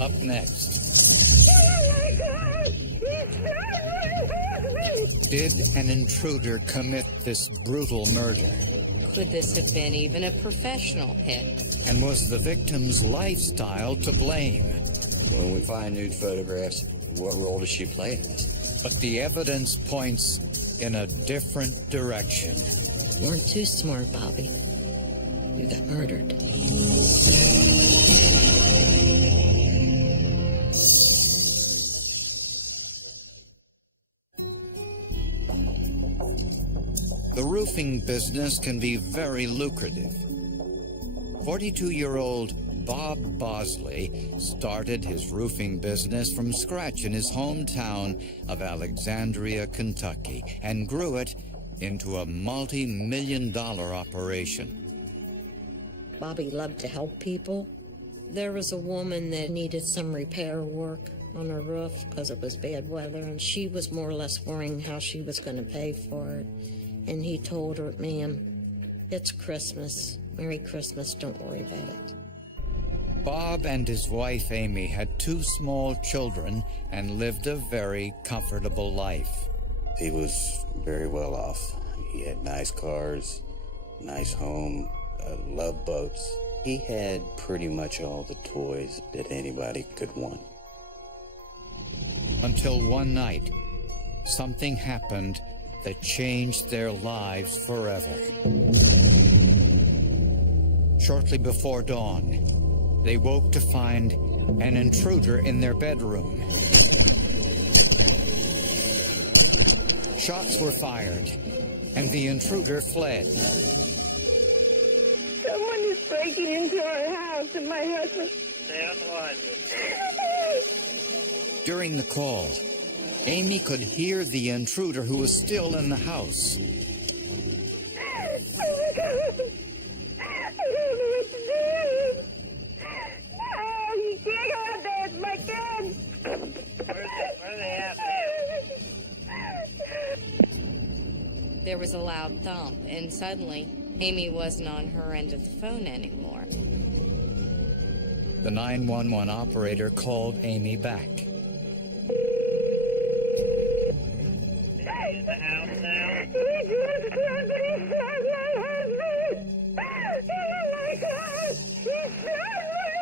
Up next. Did an intruder commit this brutal murder? Could this have been even a professional hit? And was the victim's lifestyle to blame? When we find nude photographs, what role does she play in this? But the evidence points in a different direction. You weren't too smart, Bobby. You got murdered. The roofing business can be very lucrative. 42-year-old Bob Bosley started his roofing business from scratch in his hometown of Alexandria, Kentucky, and grew it into a multi-million-dollar operation. Bobby loved to help people. There was a woman that needed some repair work on her roof because it was bad weather, and she was more or less worrying how she was going to pay for it. And he told her, "Ma'am, it's Christmas. Merry Christmas, don't worry about it." Bob and his wife Amy had 2 small children and lived a very comfortable life. He was very well off. He had nice cars, nice home, loved boats. He had pretty much all the toys that anybody could want. Until one night, something happened that changed their lives forever. Shortly before dawn, they woke to find an intruder in their bedroom. Shots were fired, and the intruder fled. Someone is breaking into our house, and my husband... Stay on the line. During the call, Amy could hear the intruder who was still in the house. Oh my God! I don't know what to do! Oh, you can't go out there, it's my kids! Where are they at? There was a loud thump, and suddenly, Amy wasn't on her end of the phone anymore. The 911 operator called Amy back. In the house now? He just shot me! He shot my husband! Oh my God! He shot my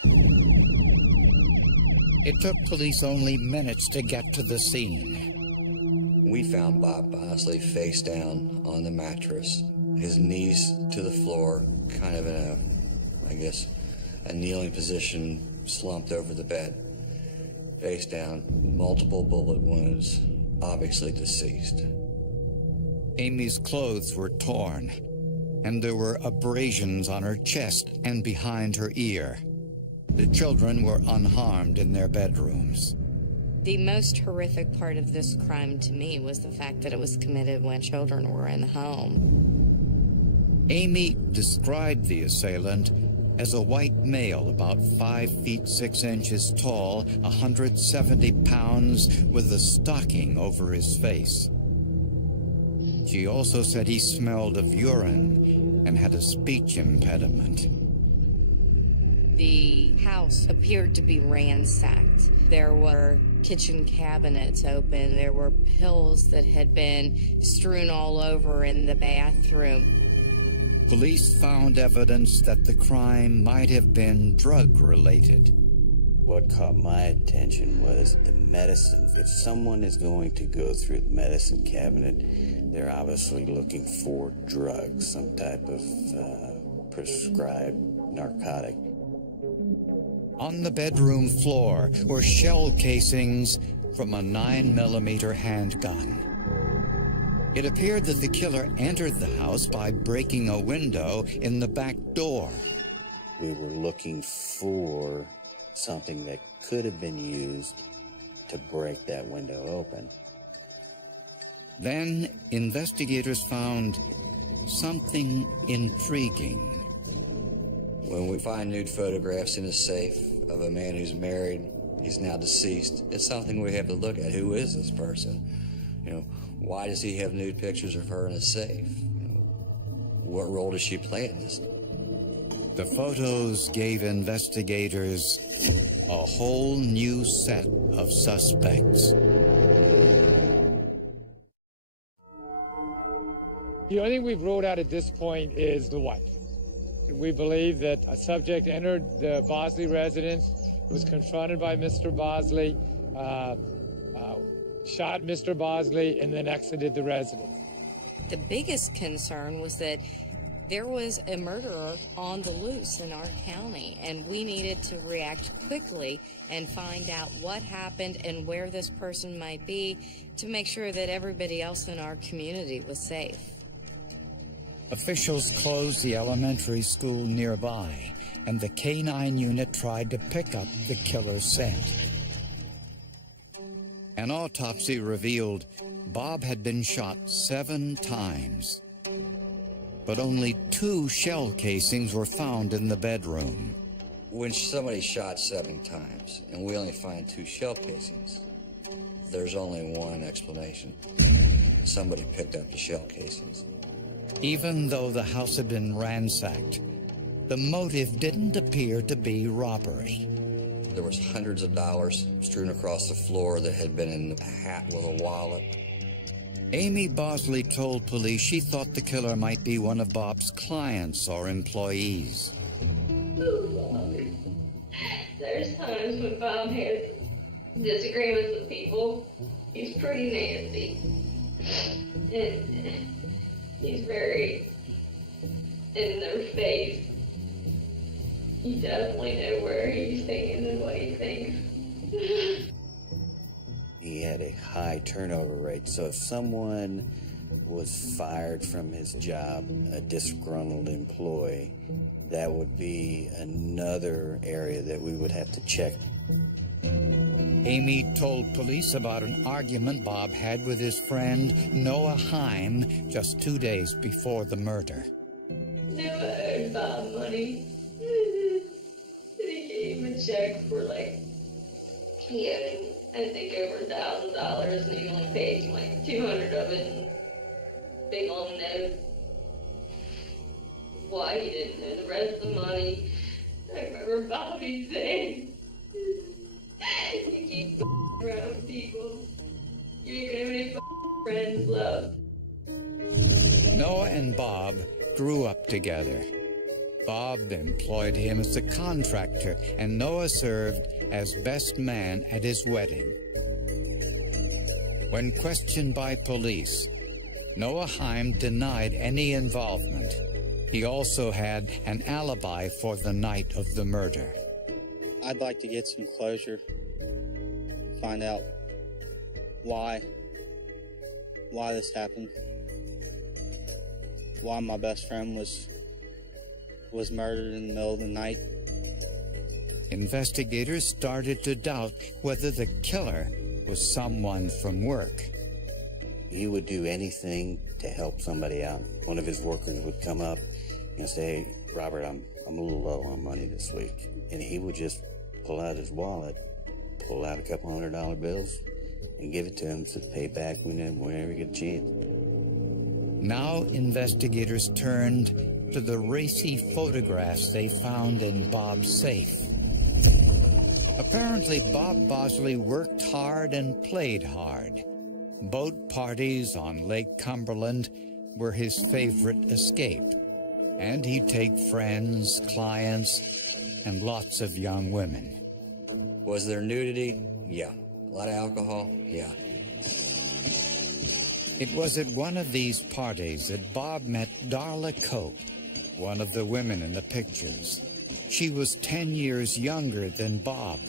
husband! It took police only minutes to get to the scene. We found Bob Bosley face down on the mattress, his knees to the floor, kind of in a, I guess, a kneeling position, slumped over the bed. Face down, multiple bullet wounds, obviously deceased. Amy's clothes were torn, and there were abrasions on her chest and behind her ear. The children were unharmed in their bedrooms. The most horrific part of this crime to me was the fact that it was committed when children were in the home. Amy described the assailant as a white male about 5 feet 6 inches tall, 170 pounds, with a stocking over his face. She also said he smelled of urine and had a speech impediment. The house appeared to be ransacked. There were kitchen cabinets open. There were pills that had been strewn all over in the bathroom. Police found evidence that the crime might have been drug-related. What caught my attention was the medicine. If someone is going to go through the medicine cabinet, they're obviously looking for drugs, some type of prescribed narcotic. On the bedroom floor were shell casings from a 9mm handgun. It appeared that the killer entered the house by breaking a window in the back door. We were looking for something that could have been used to break that window open. Then investigators found something intriguing. When we find nude photographs in a safe of a man who's married, he's now deceased, it's something we have to look at. Who is this person? Why does he have nude pictures of her in a safe? What role does she play in this? The photos gave investigators a whole new set of suspects. The only thing we've ruled out at this point is the wife. We believe that a subject entered the Bosley residence, was confronted by Mr. Bosley, shot Mr. Bosley, and then exited the residence. The biggest concern was that there was a murderer on the loose in our county, and we needed to react quickly and find out what happened and where this person might be to make sure that everybody else in our community was safe. Officials closed the elementary school nearby, and the K-9 unit tried to pick up the killer's scent. An autopsy revealed Bob had been shot 7 times, but only 2 shell casings were found in the bedroom. When somebody's shot 7 times and we only find 2 shell casings, there's only one explanation. Somebody picked up the shell casings. Even though the house had been ransacked, the motive didn't appear to be robbery. There was hundreds of dollars strewn across the floor that had been in a hat with a wallet. Amy Bosley told police she thought the killer might be one of Bob's clients or employees. There's times when Bob has disagreements with people. He's pretty nasty. And he's very in their face. You definitely know where he's thinking and what he thinks. He had a high turnover rate, so if someone was fired from his job, a disgruntled employee, that would be another area that we would have to check. Amy told police about an argument Bob had with his friend Noah Heim just 2 days before the murder. Noah owed Bob money. He gave him a check for he owed him, I think, over $1,000, and he only paid him $200 of it in big long note. Why he didn't know the rest of the money, I remember Bobby saying, "You keep around people, you ain't gonna have any friends left." Noah and Bob grew up together. Bob employed him as a contractor, and Noah served as best man at his wedding. When questioned by police, Noah Heim denied any involvement. He also had an alibi for the night of the murder. I'd like to get some closure, find out why this happened, why my best friend was murdered in the middle of the night. Investigators started to doubt whether the killer was someone from work. He would do anything to help somebody out. One of his workers would come up and say, "Hey, Robert, I'm a little low on money this week." And he would just pull out his wallet, pull out a couple $100 bills, and give it to him to pay back whenever he get a chance. Now investigators turned to the racy photographs they found in Bob's safe. Apparently, Bob Bosley worked hard and played hard. Boat parties on Lake Cumberland were his favorite escape, and he'd take friends, clients, and lots of young women. Was there nudity? Yeah. A lot of alcohol? Yeah. It was at one of these parties that Bob met Darla Cope, one of the women in the pictures. She was 10 years younger than Bob,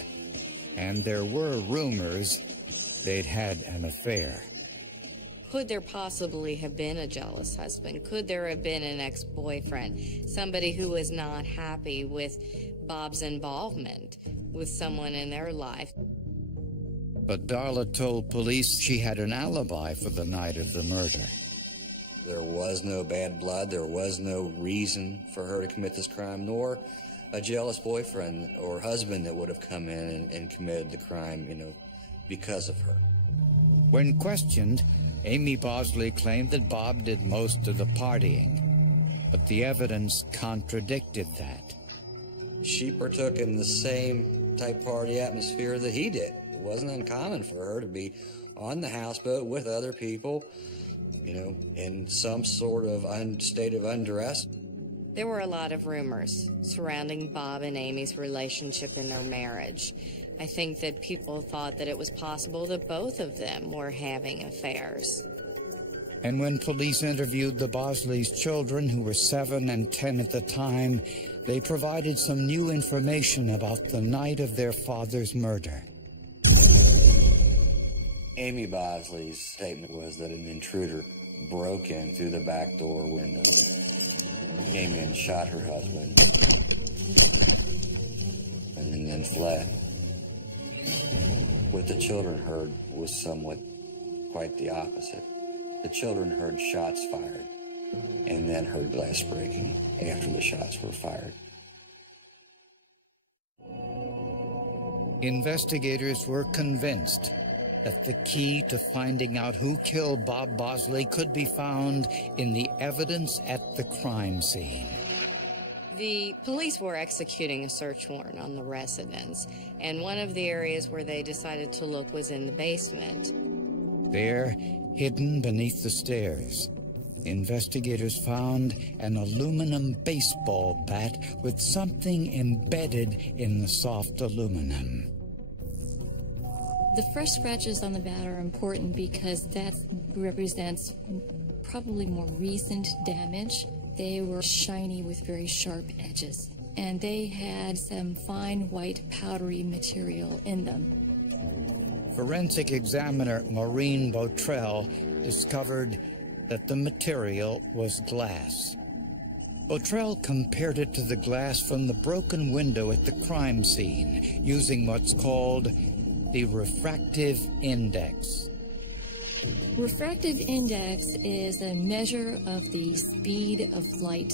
and there were rumors they'd had an affair. Could there possibly have been a jealous husband? Could there have been an ex-boyfriend? Somebody who was not happy with Bob's involvement with someone in their life? But Darla told police she had an alibi for the night of the murder. There was no bad blood. There was no reason for her to commit this crime, nor a jealous boyfriend or husband that would have come in and committed the crime, because of her. When questioned, Amy Bosley claimed that Bob did most of the partying. but the evidence contradicted that. She partook in the same type party atmosphere that he did. It wasn't uncommon for her to be on the houseboat with other people, you know, in some sort of state of undress. There were a lot of rumors surrounding Bob and Amy's relationship in their marriage. I think that people thought that it was possible that both of them were having affairs. And when police interviewed the Bosleys' children, who were 7 and 10 at the time, they provided some new information about the night of their father's murder. Amy Bosley's statement was that an intruder broke in through the back door window, came in, shot her husband, and then fled. What the children heard was somewhat quite the opposite. The children heard shots fired and then heard glass breaking after the shots were fired. Investigators were convinced that the key to finding out who killed Bob Bosley could be found in the evidence at the crime scene. The police were executing a search warrant on the residence, and one of the areas where they decided to look was in the basement. There, hidden beneath the stairs, investigators found an aluminum baseball bat with something embedded in the soft aluminum. The fresh scratches on the bat are important because that represents probably more recent damage. They were shiny with very sharp edges, and they had some fine white powdery material in them. Forensic examiner Maureen Botrell discovered that the material was glass. Botrell compared it to the glass from the broken window at the crime scene, using what's called the refractive index. Refractive index is a measure of the speed of light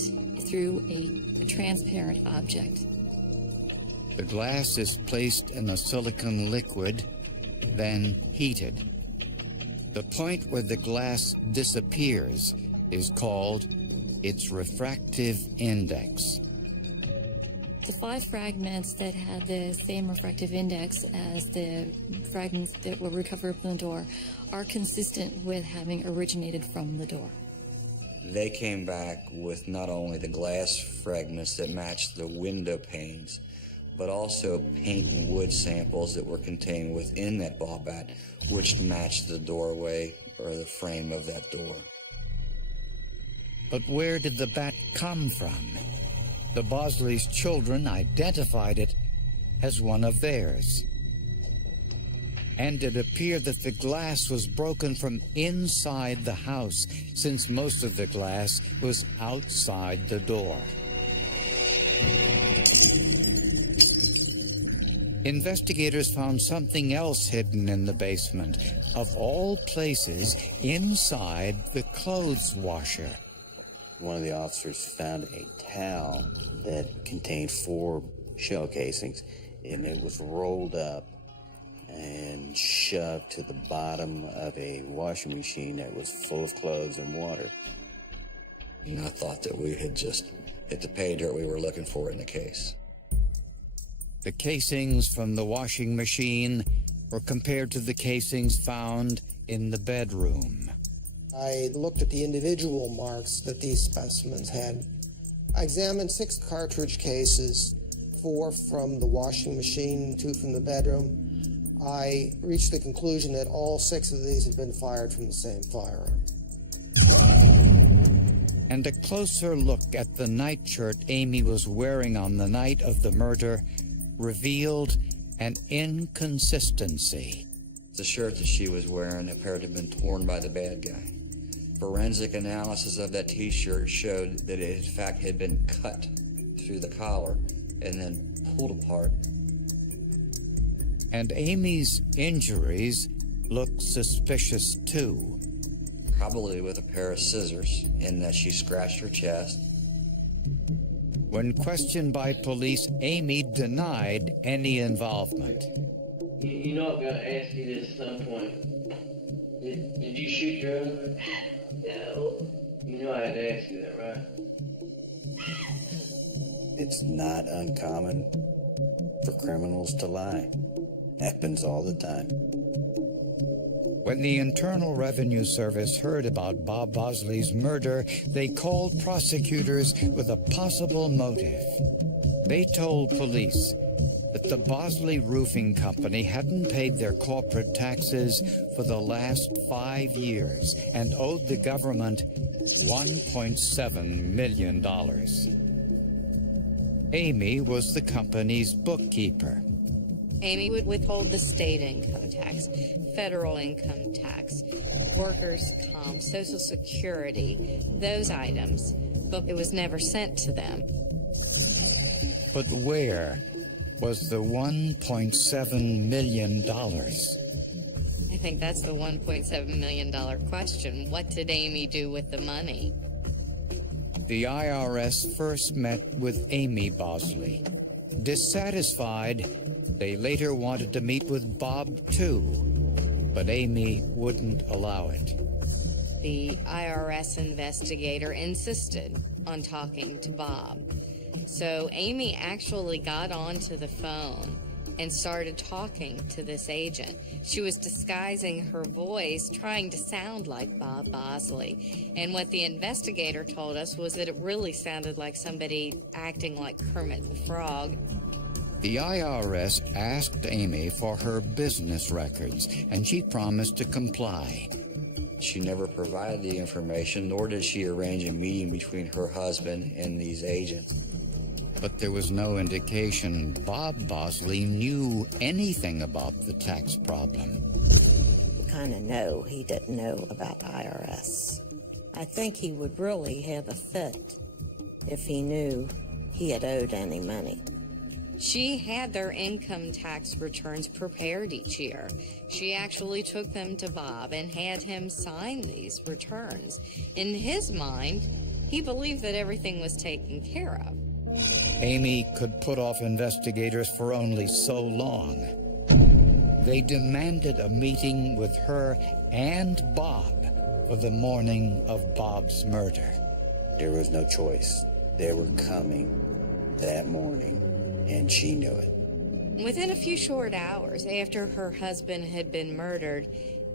through a transparent object. The glass is placed in a silicon liquid, then heated. The point where the glass disappears is called its refractive index. The 5 fragments that had the same refractive index as the fragments that were recovered from the door are consistent with having originated from the door. They came back with not only the glass fragments that matched the window panes, but also paint and wood samples that were contained within that ball bat, which matched the doorway or the frame of that door. But where did the bat come from? The Bosleys' children identified it as one of theirs. And it appeared that the glass was broken from inside the house, since most of the glass was outside the door. Investigators found something else hidden in the basement, of all places, inside the clothes washer. One of the officers found a towel that contained 4 shell casings, and it was rolled up and shoved to the bottom of a washing machine that was full of clothes and water. And I thought that we had just hit the pay dirt we were looking for in the case. The casings from the washing machine were compared to the casings found in the bedroom. I looked at the individual marks that these specimens had. I examined 6 cartridge cases, 4 from the washing machine, 2 from the bedroom. I reached the conclusion that all 6 of these had been fired from the same firearm. And a closer look at the nightshirt Amy was wearing on the night of the murder revealed an inconsistency. The shirt that she was wearing appeared to have been torn by the bad guy. Forensic analysis of that t-shirt showed that it in fact had been cut through the collar and then pulled apart. And Amy's injuries looked suspicious too. Probably with a pair of scissors, in that she scratched her chest. When questioned by police, Amy denied any involvement. You know I'm gonna ask you this at some point. Did you shoot your husband? No. You know I had to ask you that, right? It's not uncommon for criminals to lie. Happens all the time. When the Internal Revenue Service heard about Bob Bosley's murder, they called prosecutors with a possible motive. They told police that the Bosley Roofing Company hadn't paid their corporate taxes for the last 5 years and owed the government $1.7 million. Amy was the company's bookkeeper. Amy would withhold the state income tax, federal income tax, workers' comp, Social Security, those items, but it was never sent to them. But where was the $1.7 million? I think that's the $1.7 million question. What did Amy do with the money? The IRS first met with Amy Bosley. Dissatisfied, they later wanted to meet with Bob too, but Amy wouldn't allow it. The IRS investigator insisted on talking to Bob. So Amy actually got onto the phone and started talking to this agent. She was disguising her voice, trying to sound like Bob Bosley. And what the investigator told us was that it really sounded like somebody acting like Kermit the Frog. The IRS asked Amy for her business records, and she promised to comply. She never provided the information, nor did she arrange a meeting between her husband and these agents. But there was no indication Bob Bosley knew anything about the tax problem. We kind of know he didn't know about the IRS. I think he would really have a fit if he knew he had owed any money. She had their income tax returns prepared each year. She actually took them to Bob and had him sign these returns. In his mind, he believed that everything was taken care of. Amy could put off investigators for only so long. They demanded a meeting with her and Bob for the morning of Bob's murder. There was no choice. They were coming that morning, and she knew it. Within a few short hours after her husband had been murdered,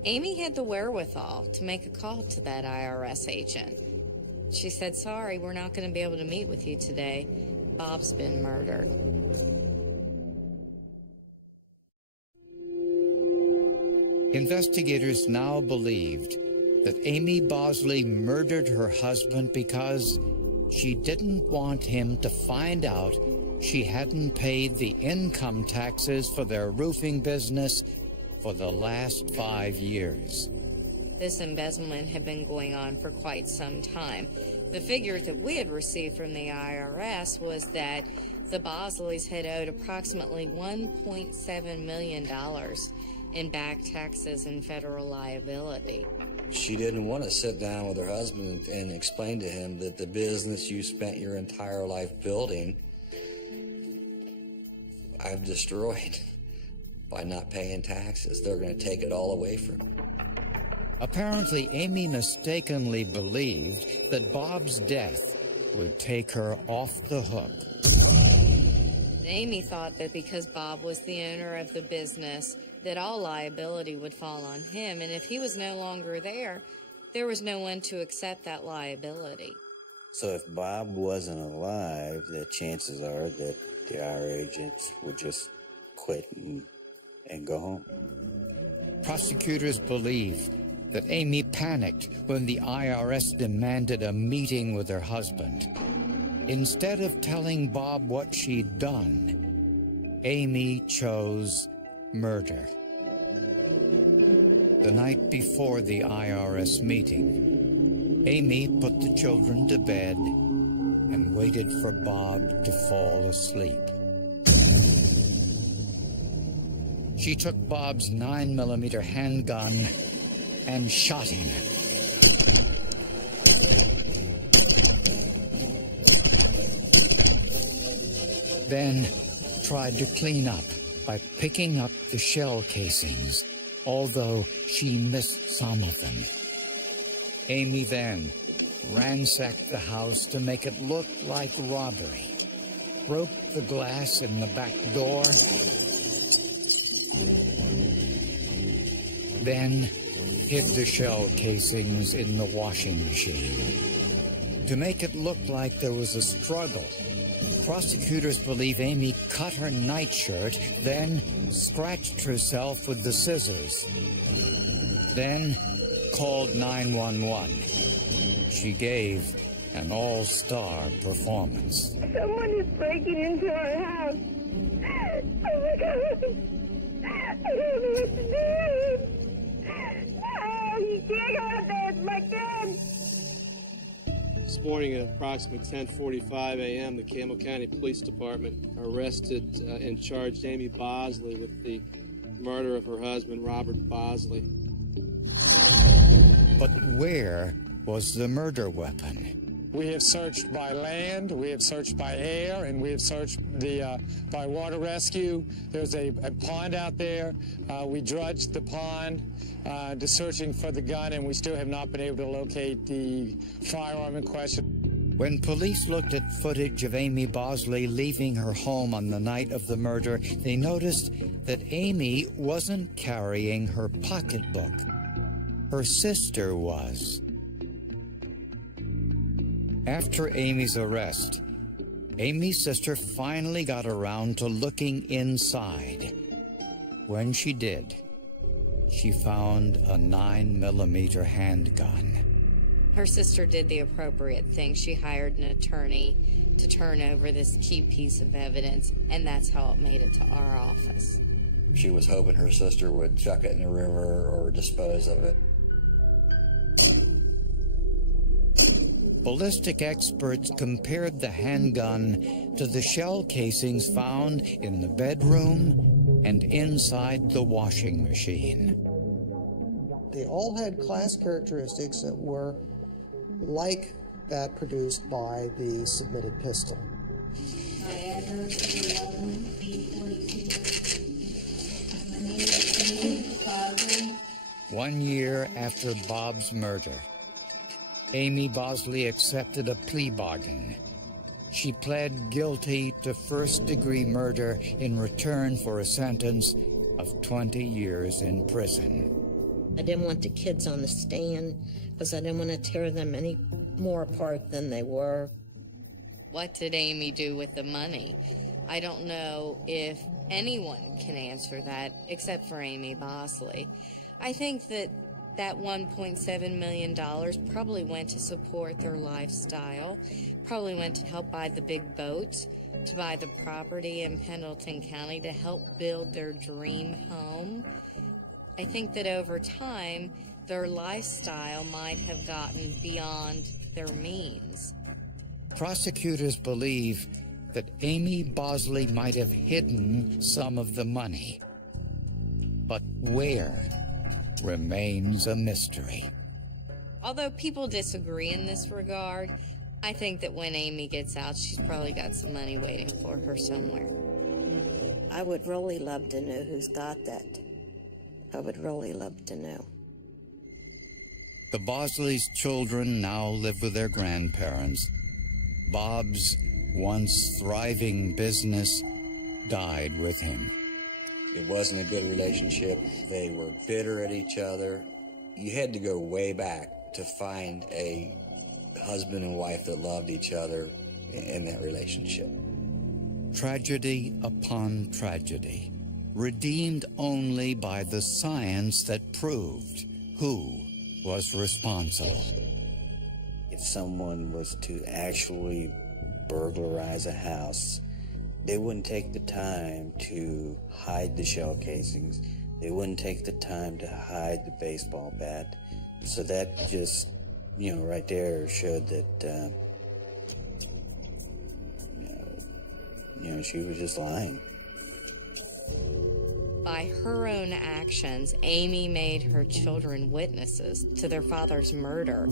Amy had the wherewithal to make a call to that IRS agent. She said, "Sorry, we're not going to be able to meet with you today. Bob's been murdered." Investigators now believed that Amy Bosley murdered her husband because she didn't want him to find out she hadn't paid the income taxes for their roofing business for the last 5 years. This embezzlement had been going on for quite some time. The figure that we had received from the IRS was that the Bosleys had owed approximately $1.7 million in back taxes and federal liability. She didn't want to sit down with her husband and explain to him that the business you spent your entire life building, I've destroyed by not paying taxes. They're going to take it all away from me. Apparently, Amy mistakenly believed that Bob's death would take her off the hook. Amy thought that because Bob was the owner of the business, that all liability would fall on him, and if he was no longer there was no one to accept that liability. So if Bob wasn't alive, the chances are that the IRS agents would just quit and go home. Prosecutors believe that Amy panicked when the IRS demanded a meeting with her husband. Instead of telling Bob what she'd done, Amy chose murder. The night before the IRS meeting, Amy put the children to bed and waited for Bob to fall asleep. She took Bob's 9mm handgun and shot him. Then tried to clean up by picking up the shell casings, although she missed some of them. Amy then ransacked the house to make it look like robbery, broke the glass in the back door, then hid the shell casings in the washing machine. To make it look like there was a struggle, prosecutors believe Amy cut her nightshirt, then scratched herself with the scissors, then called 911. She gave an all-star performance. Someone is breaking into our house. Oh my God. I don't know what to do. Oh, you can't go out there. It's my kid. This morning at approximately 10:45 a.m., the Campbell County Police Department arrested and charged Amy Bosley with the murder of her husband, Robert Bosley. But where was the murder weapon? We have searched by land, we have searched by air, and we have searched by water rescue. There's a pond out there. We dredged the pond to searching for the gun, and we still have not been able to locate the firearm in question. When police looked at footage of Amy Bosley leaving her home on the night of the murder, they noticed that Amy wasn't carrying her pocketbook. Her sister was. After Amy's arrest, Amy's sister finally got around to looking inside. When she did, she found a 9mm handgun. Her sister did the appropriate thing. She hired an attorney to turn over this key piece of evidence, and that's how it made it to our office. She was hoping her sister would chuck it in the river or dispose of it. Ballistic experts compared the handgun to the shell casings found in the bedroom and inside the washing machine. They all had class characteristics that were like that produced by the submitted pistol. My address is 11 B42. 1 year after Bob's murder, Amy Bosley accepted a plea bargain. She pled guilty to first-degree murder in return for a sentence of 20 years in prison. I didn't want the kids on the stand because I didn't want to tear them any more apart than they were. What did Amy do with the money? I don't know if anyone can answer that except for Amy Bosley. I think that $1.7 million probably went to support their lifestyle, probably went to help buy the big boat, to buy the property in Pendleton County, to help build their dream home. I think that over time, their lifestyle might have gotten beyond their means. Prosecutors believe that Amy Bosley might have hidden some of the money. But where remains a mystery. Although people disagree in this regard, I think that when Amy gets out, she's probably got some money waiting for her somewhere. I would really love to know who's got that. I would really love to know. The Bosleys' children now live with their grandparents. Bob's once thriving business died with him. It wasn't a good relationship. They were bitter at each other. You had to go way back to find a husband and wife that loved each other in that relationship. Tragedy upon tragedy, redeemed only by the science that proved who was responsible. If someone was to actually burglarize a house, they wouldn't take the time to hide the shell casings. They wouldn't take the time to hide the baseball bat. So that just, right there showed that, she was just lying. By her own actions, Amy made her children witnesses to their father's murder.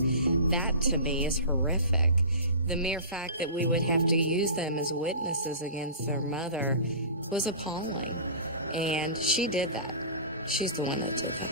That, to me, is horrific. The mere fact that we would have to use them as witnesses against their mother was appalling. And she did that. She's the one that did that.